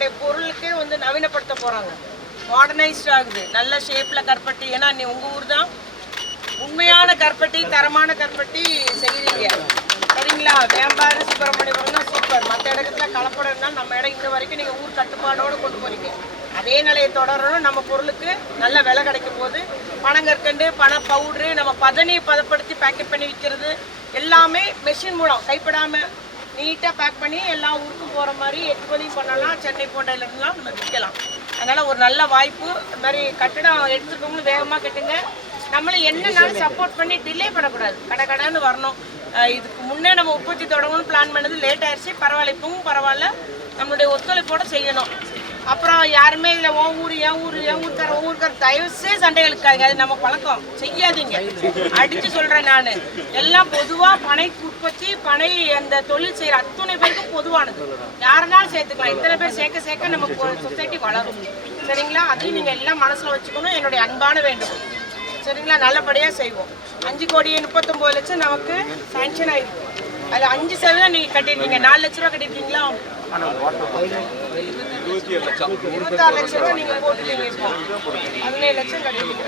நம்மளுடைய பொருளுக்கே வந்து நவீனப்படுத்த போகிறாங்க. மாடர்னைஸ்ட் ஆகுது, நல்ல ஷேப்பில் கற்பட்டி. ஏன்னா நீ உங்கள் ஊர் தான் உண்மையான கற்பட்டி, தரமான கற்பட்டி செய்கிறீங்க சரிங்களா. வேம்பாறு சுப்பிரமணியபுரம் தான் சூப்பர். மற்ற இடத்துல கலப்படம் இருந்தால் நம்ம இடம் இன்ன வரைக்கும் நீங்கள் ஊர் கட்டுப்பாடோடு கொண்டு போகிறீங்க. அதே நிலையை தொடரணும். நம்ம பொருளுக்கு நல்ல விலை கிடைக்கும் போது பனங்கற்கண்டு, பனை பவுட்ரு, நம்ம பதப்படுத்தி பேக்கெட் பண்ணி விற்கிறது எல்லாமே மெஷின் மூலம் கைப்படாமல் நீட்டாக பேக் பண்ணி எல்லா ஊருக்கும் போகிற மாதிரி எக்ஸ்போர்ட்டிங் பண்ணலாம். சென்னை போட்டையிலலாம் நம்ம விற்கலாம். அதனால் ஒரு நல்ல வாய்ப்பு. இந்த மாதிரி கட்டடம் எடுத்துருக்கவங்களும் வேகமாக கட்டுங்க. நம்மளும் என்னன்னாலும் சப்போர்ட் பண்ணி டிலே பண்ணக்கூடாது, கடைன்னு வரணும். இதுக்கு முன்னே நம்ம உற்பத்தி தொடங்கணும்னு பிளான் பண்ணது லேட் ஆயிடுச்சு. பரவாயில்ல, இப்பவும் பரவாயில்ல, நம்மளுடைய ஒத்துழைப்போடு செய்யணும். அப்புறம் யாருமே இதில் ஓ ஊர் என் ஊருக்கார தயவுசே சண்டைகளுக்காங்க, அது நம்ம பழக்கம் செய்யாதீங்க. அடித்து சொல்கிறேன் நான். எல்லாம் பொதுவாக பனை உற்பத்தி, பனை அந்த தொழில் செய்கிற அத்தனை பேருக்கும் பொதுவானது. யாருனாலும் சேர்த்துக்கலாம். இத்தனை பேர் சேர்க்க நம்ம சொசைட்டி வளரும் சரிங்களா. அதையும் நீங்கள் எல்லாம் மனசில் வச்சுக்கணும். என்னுடைய அன்பான வேண்டும் சரிங்களா. நல்லபடியாக செய்வோம். 5,39,00,000 நமக்கு சாங்ஷன் ஆகிருக்கு. அது 5% நீங்கள் கட்டிருக்கீங்க. 4 லட்ச ரூபா கட்டிருக்கீங்களா? 26 லட்ச ரூபா நீங்கள் போட்டுருக்கீங்க. இப்போ 17 லட்சம் கட்டிருக்கீங்க.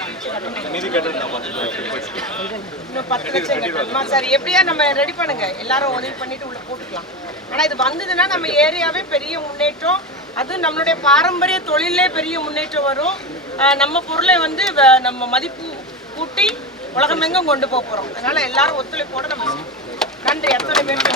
இன்னும் 10 லட்சம் கட்டணுமா? சரி, எப்படியா நம்ம ரெடி பண்ணுங்க. எல்லாரும் உதவி பண்ணிட்டு உள்ள போட்டுக்கலாம். ஆனால் இது வந்ததுன்னா நம்ம ஏரியாவே பெரிய முன்னேற்றம். அது நம்மளுடைய பாரம்பரிய தொழிலே பெரிய முன்னேற்றம் வரும். நம்ம பொருளை வந்து நம்ம மதிப்பு கூட்டி உலகமெங்கும் கொண்டு போக போகிறோம். அதனால் எல்லாரும் ஒத்துழைப்போடு நம்ம நன்றி. அத்தனை பேருக்கு